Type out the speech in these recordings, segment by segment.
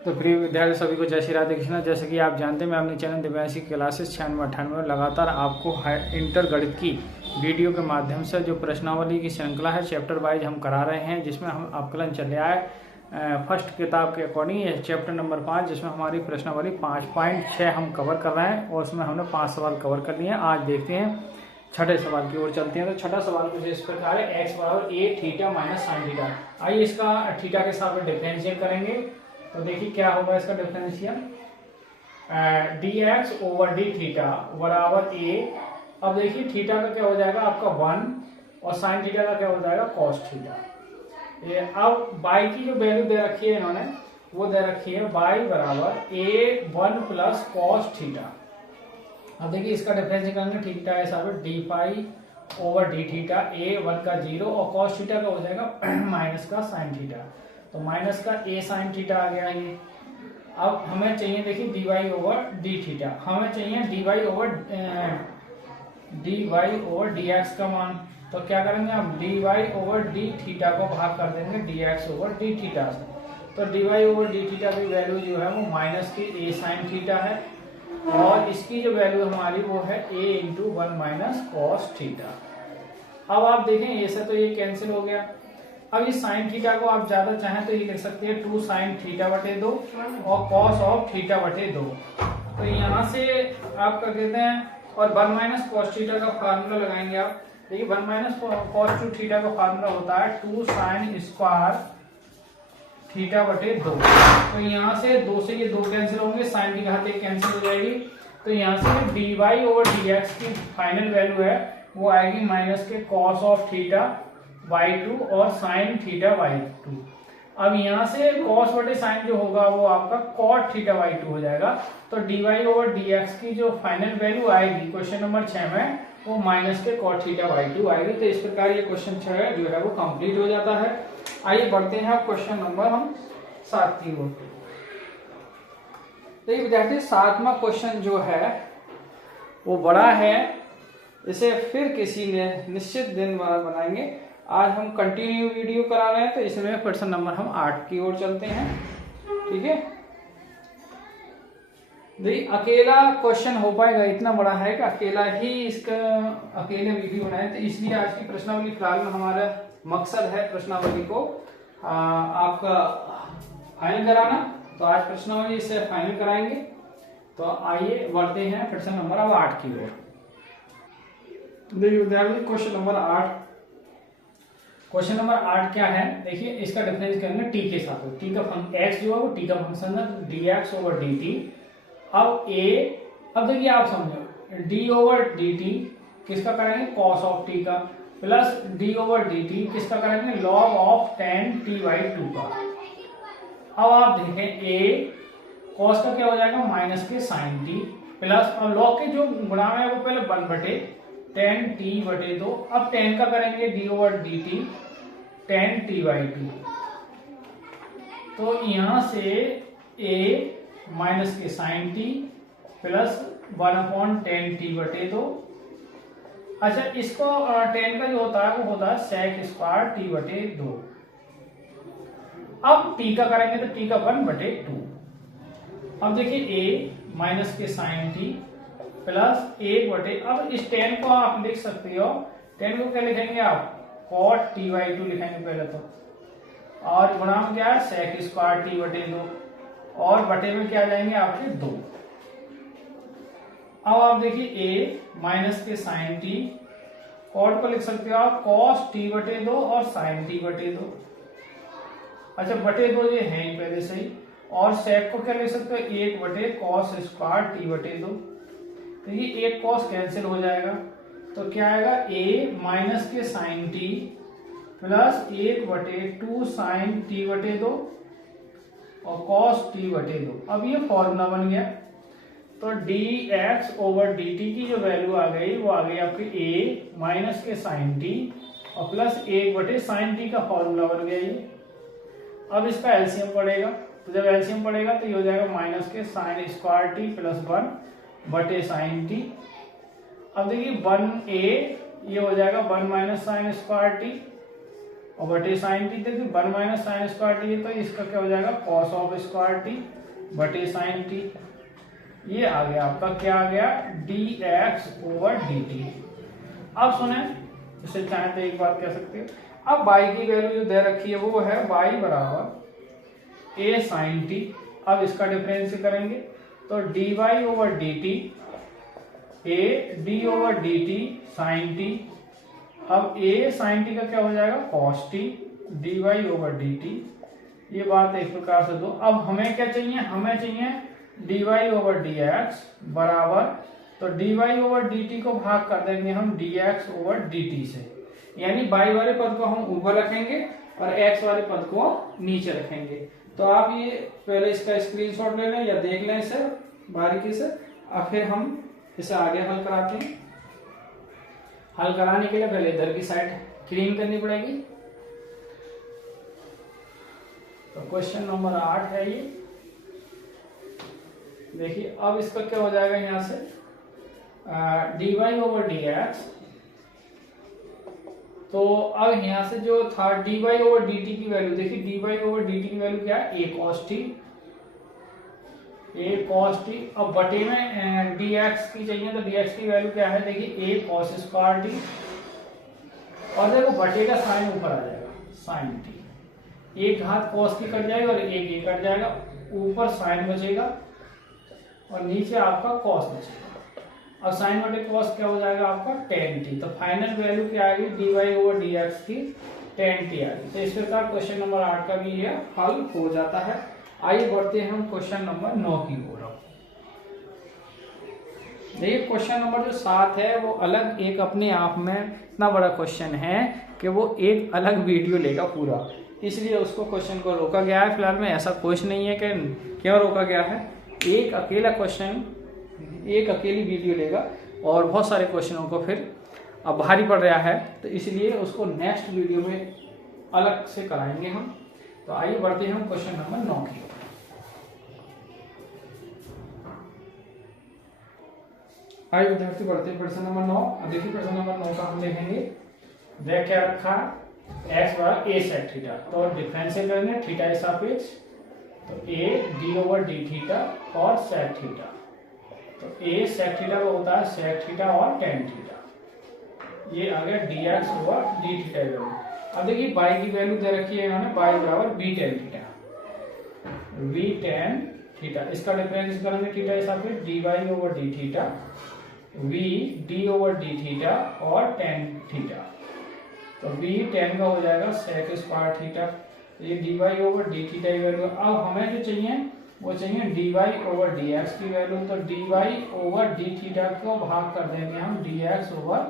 तो प्रिय विद्यार्थी सभी को जय श्री राधे कृष्णा। जैसे कि आप जानते हैं मैं अपने चैनल दिव्यांशी क्लासेस 96-98 लगातार आपको इंटर गणित की वीडियो के माध्यम से जो प्रश्नावली की श्रृंखला है चैप्टर वाइज हम करा रहे हैं, जिसमें हम आकलन चल रहा है फर्स्ट किताब के अकॉर्डिंग चैप्टर नंबर 5, जिसमें हमारी प्रश्नावली 5.6 हम कवर कर रहे हैं और उसमें हमने 5 सवाल कवर कर लिए हैं। आज देखते हैं छठे सवाल की ओर चलते हैं। तो छठा सवाल कुछ इस प्रकार है, x बराबर a theta minus sine theta. आइए इसका थीटा के साथ में डिफरेंशिएट करेंगे। तो देखिए क्या होगा इसका differential, dx over d theta बराबर a। अब देखिए थीटा का क्या हो जाएगा आपका 1 और साइन थीटा का क्या हो जाएगा cos थीटा। अब y की जो वैल्यू दे रखी है इन्होंने वो दे रखी है y बराबर a1 प्लस cos थीटा। अब देखिए इसका डिफरेंशियल करेंगे, थीटा है साहब d phi over d theta, a1 का 0 और cos थीटा का हो जाएगा माइनस का साइन थीटा। तो माइनस का a साइन थीटा आ गया ये। अब हमें चाहिए देखिए dy ओवर डी थीटा, हमें चाहिए dy ओवर dx का मान। तो क्या करेंगे आप dy ओवर डी थीटा को भाग कर देंगे dx ओवर डी थीटा से। तो dy ओवर डी थीटा की वैल्यू जो है वो माइनस की a साइन थीटा है और इसकी जो वैल्यू हमारी वो है a into 1 minus cos theta. अब आप देखें ये से तो ये कैंसिल हो गया। अब इस साइन थीटा को आप ज्यादा चाहें तो ये लिख सकते हैं 2 साइन थीटा बटे 2 और कॉस ऑफ थीटा बटे 2। तो यहाँ से आप क्या कहते हैं और 1 माइनस कॉस थीटा का फार्मूला लगाएंगे आप। देखिए 1 माइनस कॉस टू थीटा का फार्मूला होता है 2 साइन स्क्वायर थीटा बटे 2। तो यहाँ से 2 से ये 2 कैंसिल होंगे, साइन की घात 1 कैंसिल हो जाएगी। तो यहाँ से dy ओवर dx की फाइनल वैल्यू है वो आएगी माइनस के cos ऑफ थीटा y2 और साइन थीटा y2। अब यहाँ से cos बटे साइन जो होगा वो आपका cot थीटा y2 हो जाएगा। तो dy ओवर dx की जो फाइनल वैल्यू आएगी क्वेश्चन नंबर 6 में वो माइनस के cot थीटा y2 आएगी। तो इस प्रकार ये क्वेश्चन 6 जो है वो कंप्लीट हो जाता है। आइए बढ़ते हैं अब क्वेश्चन नंबर हम 7 की ओर। देखिए विद्यार्थी 7वां क्वेश्चन जो है वो बड़ा है, इसे फिर किसी ने निश्चित दिन बनाएंगे। आज हम कंटिन्यू वीडियो करा रहे हैं तो इसमें क्वेश्चन नंबर हम 8 की ओर चलते हैं। ठीक है, देखिए अकेला क्वेश्चन हो पाएगा, इतना बड़ा है कि अकेला ही इसका अकेले वीडियो बनाए। तो इसलिए आज की प्रश्नावली फिलहाल में हमारा मकसद है प्रश्नावली को आपका फाइनल कराना। तो आज प्रश्नावली इसे फाइनल कराएंगे। तो आइए बढ़ते हैं प्रश्न नंबर अब 8 की ओर। देखिए विद्यार्थी क्वेश्चन नंबर 8, क्वेश्चन नंबर 8 क्या है, देखिए इसका डिफरेंस करेंगे टी के साथ। टी का एक्स जो है वो टी का फंक्शन है, dx ओवर dt। अब अब देखिए आप समझो d ओवर dt किसका करेंगे cos ऑफ t का, प्लस d ओवर dt किसका करेंगे log ऑफ tan t/2 का। अब आप देखें a cos का क्या हो जाएगा माइनस के sin t, प्लस और log के जो गुणा है वो पहले 1 बटे tan t/2। अब tan का करेंगे d over dt tan t/2। तो यहां से a माइनस के sin t plus 1/tan t/2। अच्छा इसको tan का जो होता है वो होता है sec स्क्वायर t/2। अब t का करेंगे तो t का 1/2। अब देखिए a माइनस के sin t प्लस 1 अब इस tan को आप लिख सकते हो, tan को क्या लिखेंगे आप cot t/2 लिखेंगे पहले तो, और गुणा में क्या है sec स्क्वायर t/2 और बटे में क्या जाएंगे आपके 2। अब आप देखिए a माइनस के sin t, cot को लिख सकते हो आप cos t/2 और sin t/2। अच्छा बटे 2 ये है ही पहले से ही, और sec को क्या लिख सकते हो 1 बटे cos स्क्वायर t/2। तो ये 1 cos कैंसिल हो जाएगा। तो क्या आएगा a माइनस के sin t प्लस 1 बटे 2 sin t/2 और cos t/2। अब ये फॉर्मूला बन गया। तो dx ओवर dt की जो वैल्यू आ गई वो आ गई आपकी a माइनस के sin t और प्लस 1 बटे sin t का फॉर्मूला बन गया ये। अब इसका एलसीएम पड़ेगा, तो जब एलसीएम पड़ेगा तो ये हो जाएगा माइनस के sin स्क्वायर t प्लस 1 बटे sin t। अब देखिए 1a ये हो जाएगा 1 माइनस sin स्क्वायर t और बटे साइन टी, देखिए 1 माइनस साइन स्क्वायर टी है, तो इसका क्या हो जाएगा कॉस ऑफ स्क्वायर टी बटे साइन टी। ये आ गया आपका, क्या आ गया, dx ओवर dt। अब सुने, इसे चाहे तो एक बात कह सकते हो, अब y की वैल्यू जो दे रखी है वो है y बराबर a साइन टी। अब इसका डिफरेंस करेंगे तो dy over dt, a d over dt sine t. अब a साइन टी का क्या हो जाएगा cos t dy over dt। ये बात एक प्रकार से दो। अब हमें क्या चाहिए, हमें चाहिए dy ओवर dx बराबर, तो dy ओवर dt को भाग कर देंगे हम dx ओवर dt से, यानी y वाले पद को हम ऊपर रखेंगे और x वाले पद को नीचे रखेंगे। तो आप ये पहले इसका स्क्रीनशॉट ले लें या देख लें इसे बारीकी से, और फिर हम इसे आगे हल कराते हैं। हल कराने के लिए पहले इधर की साइड क्लीन करनी पड़ेगी। तो क्वेश्चन नंबर 8 है ये, देखिए अब इसका क्या हो जाएगा, यहां से dy ओवर dx, तो अब यहां से जो था dy ओवर dt की वैल्यू, देखिए dy ओवर dt की वैल्यू क्या है, a cos t, a cos t। अब बटे में dx की चाहिए, तो dx की वैल्यू क्या है, देखिए a cos स्क्वायर t, और देखो बटे का साइन ऊपर आ जाएगा साइन t, एक घात cos की कट जाएगा और एक ये कट जाएगा, ऊपर साइन बचेगा और नीचे आपका cos बचेगा। अब साइन बटे cos क्या हो जाएगा आपका tan t। तो फाइनल वैल्यू क्या आएगी, dy ओवर dx की tan t आएगी। तो इस प्रकार क्वेश्चन नंबर 8 का भी ये हल हो जाता है। आइए बढ़ते हैं हम क्वेश्चन नंबर 9 की ओर। देखिए क्वेश्चन नंबर जो 7 है वो अलग एक अपने आप में इतना बड़ा क्वेश्चन है कि वो एक अलग वीडियो लेगा पूरा, इसलिए उसको क्वेश्चन को रोका गया है। फिलहाल में ऐसा कुछ नहीं है कि क्यों रोका गया है, एक अकेला क्वेश्चन एक अकेली वीडियो लेगा और बहुत सारे क्वेश्चनों को फिर अब भारी पड़ रहा है, तो इसलिए उसको नेक्स्ट वीडियो में अलग से कराएंगे हम। तो आइए बढ़ते हैं हम क्वेश्चन नंबर 9 की। आइए विद्यार्थी बढ़ते हैं प्रश्न नंबर 9। अब देखिए प्रश्न नंबर 9 का हम देखेंगे, वह क्या रखा, x बराबर a sec थीटा, तो डिफरेंशियल करेंगे थीटा के सापेक्ष, तो a d over d theta और sec थीटा, तो a sec थीटा को होता है sec थीटा और tan थीटा, ये आ गया dx over d theta value. अब देखिए y की वैल्यू दे रखी है इन्होंने, y बराबर b tan theta, v tan theta, इसका डिफरेंस करेंगे थीटा के सापेक्ष dy over d theta, v d over d theta और tan थीटा, तो v tan का हो जाएगा sec स्क्वायर थीटा, ये dy ओवर d थीटा की वैल्यू। अब हमें जो चाहिए वो चाहिए dy ओवर dx की वैल्यू, तो dy ओवर d थीटा को भाग कर देंगे हम dx ओवर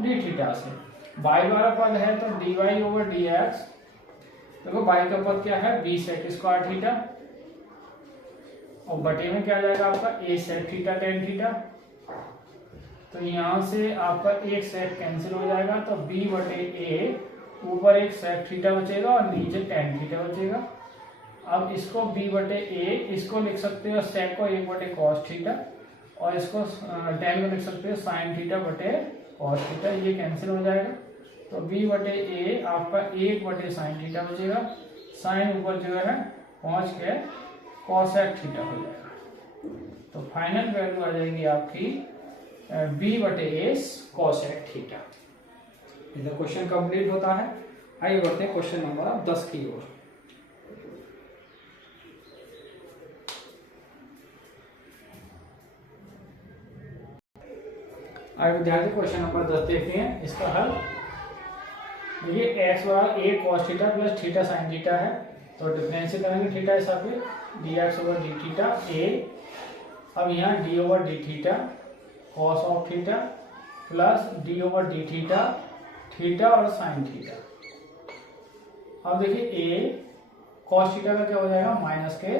d थीटा से। y वाला पद है तो dy ओवर dx, देखो y का पद क्या है b sec स्क्वायर थीटा, और बटे में क्या जाएगा आपका a sec theta tan theta, तो यहाँ से आपका एक sec कैंसिल हो जाएगा, तो b बटे a, ऊपर एक sec थीटा बचेगा और नीचे tan थीटा बचेगा। अब इसको b बटे a, इसको लिख सकते हो sec को 1 बटे cos थीटा, और इसको tan को लिख सकते हो sin थीटा बटे cos थीटा, ये कैंसिल हो जाएगा, तो b बटे a आपका 1 बटे sin थीटा बचेगा, sin ऊपर जो है पहुंच के cosec थीटा हो जाएगा। तो फाइनल वैल्यू आ जाएगी आपकी b बटे a cosec थीटा। इधर क्वेश्चन कंप्लीट होता है। आइए बढ़ते हैं क्वेश्चन नंबर 10 की ओर। आइए विद्यार्थी क्वेश्चन नंबर 10 देखते हैं इसका हल। ये x बराबर a cos theta plus theta sin theta है, तो डिफरेंशियल करेंगे थीटा हिसाब से dx over d theta a। अब यहाँ d over d theta cos of theta plus d over d theta theta और sin थीटा। अब देखिए a cos थीटा का क्या हो जाएगा माइनस के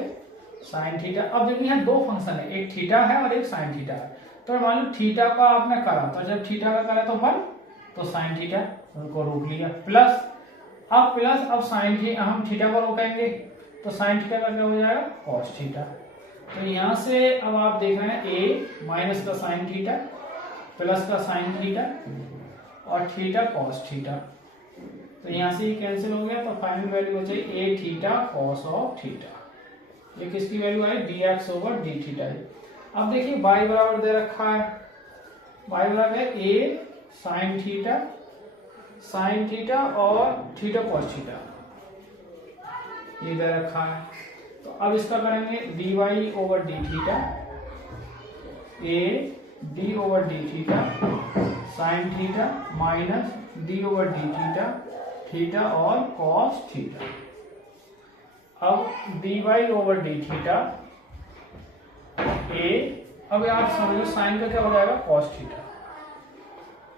sin थीटा। अब देखिए यहाँ दो फंक्शन है, एक थीटा है और एक sin थीटा है, तो मान लो थीटा का आपने करा, तो जब थीटा का करा तो 1, तो sin थीटा उनको रोक लिया, प्लस अब sin थीटा हम थीटा को रोकेंगे, तो sin थीटा का क्या हो जाएगा cos थीटा। तो यहाँ से अब आप देख रहे हैं a माइनस का sin थीटा प्लस का sin थीटा और थीटा cos थीटा, तो यहाँ से ये कैंसिल हो गया, तो फाइनल वैल्यू बची ए थीटा कॉस ऑफ थीटा। ये किसकी वैल्यू आई, dx ओवर डी थीटा है। अब देखिए y बराबर दे रखा है, y बराबर है ए साइन थीटा और थीटा कॉस थीटा, ये दे रखा है। तो अब इसका करेंगे dy over d theta, A D over d theta sine theta minus D over d theta theta और कॉस थीटा। अब dy ओवर डी थीटा ए, अब आप समझो साइन का क्या हो जाएगा, कॉस थीटा।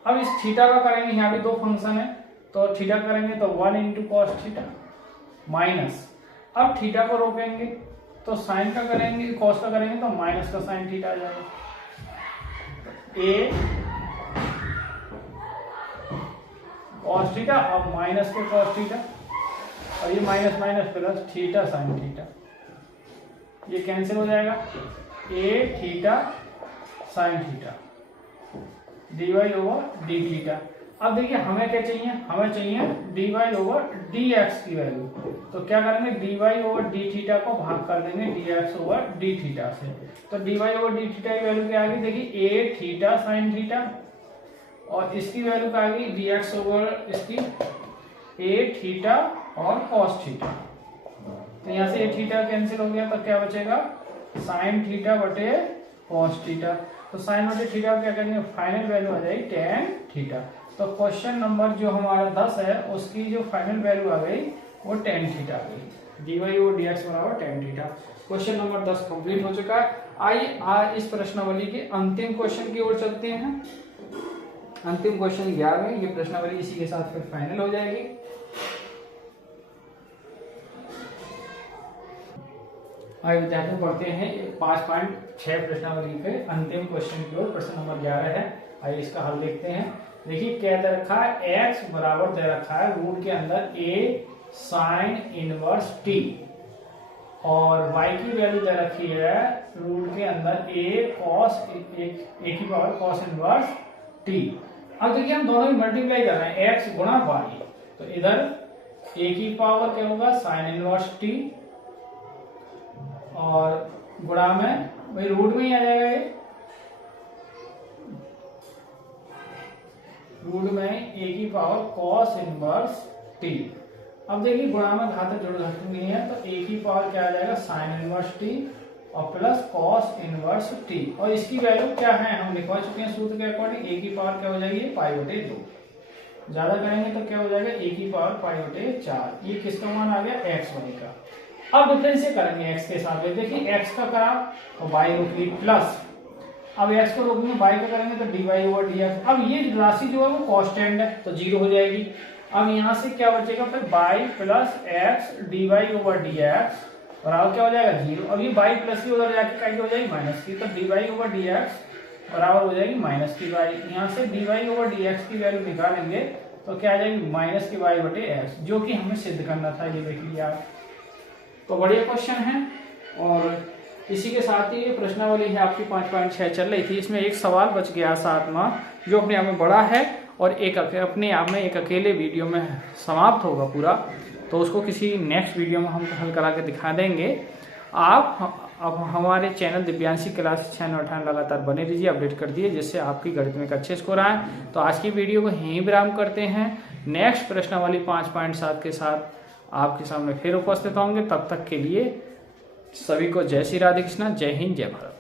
अब इस थीटा का करेंगे, यहाँ पे दो फंक्शन है तो थीटा करेंगे तो 1 इंटू कॉस थीटा माइनस, अब थीटा को रोकेंगे तो साइन का करेंगे, कॉस का करेंगे तो माइनस का साइन थीटा आ जाएगा। ए कॉस थीटा, अब माइनस के कॉस थीटा, और ये minus minus plus theta sine theta, ये कैंसिल हो जाएगा। A theta sine theta d y over d theta. अब देखिए हमें क्या चाहिए, हमें चाहिए d y over d x की वैल्यू। तो क्या करेंगे, d y over d theta को भाग कर देंगे d x over d theta से। तो d y over d theta की वैल्यू क्या आ गई, देखिए ए थीटा साइन थीटा, और इसकी वैल्यू क्या आ गई, डी एक्स ओवर इसकी ए थीटा और कॉस थीटा। तो यहाँ से ए थीटा कैंसिल हो गया, तो क्या बचेगा, साइन थीटा बटे कॉस थीटा। तो साइन बटे थीटा क्या करेंगे, फाइनल वैल्यू आ जाएगी टेन थीटा। तो क्वेश्चन नंबर जो हमारा 10 है उसकी जो फाइनल वैल्यू आ गई वो टेन थीटा आ गई, d y over d x बराबर tan theta. Question number 10 complete हो चुका है। आइए आज इस प्रश्नावली के अंतिम क्वेश्चन की ओर चलते हैं। अंतिम क्वेश्चन 11, ये प्रश्नावली इसी के साथ फिर फाइनल हो जाएगी। आइए विद्यार्थी पढ़ते हैं 5.6 प्रश्नावली के अंतिम क्वेश्चन की ओर। प्रश्न नंबर 11 है, आइए इसका हल देखते हैं। देखिए क्या दे रखा है, x बराबर दे रखा है रूट के अंदर a साइन इनवर्स t, और y की वैल्यू दे रखी है रूट के अंदर a cos a की पावर cos इनवर्स t। अब देखिए हम दोनों ही मल्टीप्लाई कर रहे हैं, x गुणा y, तो इधर a की पावर क्या होगा, साइन इनवर्स t, और गुणा में भाई रूट में ही आ जाएगा, ये रूट में a की पावर cos इनवर्स t। अब देखिए गुणा में घात जोड़ घटाव नहीं है, तो a की पावर क्या आ जाएगा, साइन इनवर्स t और प्लस cos इनवर्स t, और इसकी वैल्यू क्या है हम लिखवा चुके हैं सूत्र के अकॉर्डिंग। a की पावर क्या हो जाएगी, पाई बटे 2, ज्यादा करेंगे तो क्या हो जाएगा, a की पावर पाई बटे 4। ये किसका मान आ गया, x वाई का। अब डिफरेंशिएट करेंगे x के साथ, देखिए x का करा और y रोक ली प्लस, अब x को रोकने y का करेंगे तो dy ओवर dx। अब ये राशि जो है वो कांस्टेंट है तो जीरो हो जाएगी। अब यहाँ से क्या बचेगा, फिर y plus x dy over dx बराबर क्या हो जाएगा, जीरो। अब ये y प्लस की उधर जाके क्या हो जाएगी, माइनस की, तो dy ओवर dx बराबर हो जाएगी माइनस की y। यहाँ से dy ओवर dx की वैल्यू निकालेंगे तो क्या आ जाएगी, माइनस की y बटे x, जो कि हमें सिद्ध करना था। ये देख लिया, तो बढ़िया क्वेश्चन है। और इसी के साथ ही ये प्रश्नावली है आपकी 5.6 चल रही थी, इसमें एक सवाल बच गया 7वां, जो अपने आप में बड़ा है और एक अपने आप में एक अकेले वीडियो में समाप्त होगा पूरा, तो उसको किसी नेक्स्ट वीडियो में हम हल करा के दिखा देंगे। आप अब हमारे चैनल दिव्यांशी क्लास चैनल 18 लगातार बने रहिए, अपडेट कर दिए, जिससे आपकी गणित में एक अच्छे स्कोर आए। तो आज की वीडियो को यहीं विराम करते हैं। नेक्स्ट प्रश्नावली 5.7 के साथ आपके सामने फिर उपस्थित होंगे। तब तक के लिए सभी को जय श्री राधे कृष्णा, जय हिंद, जय भारत।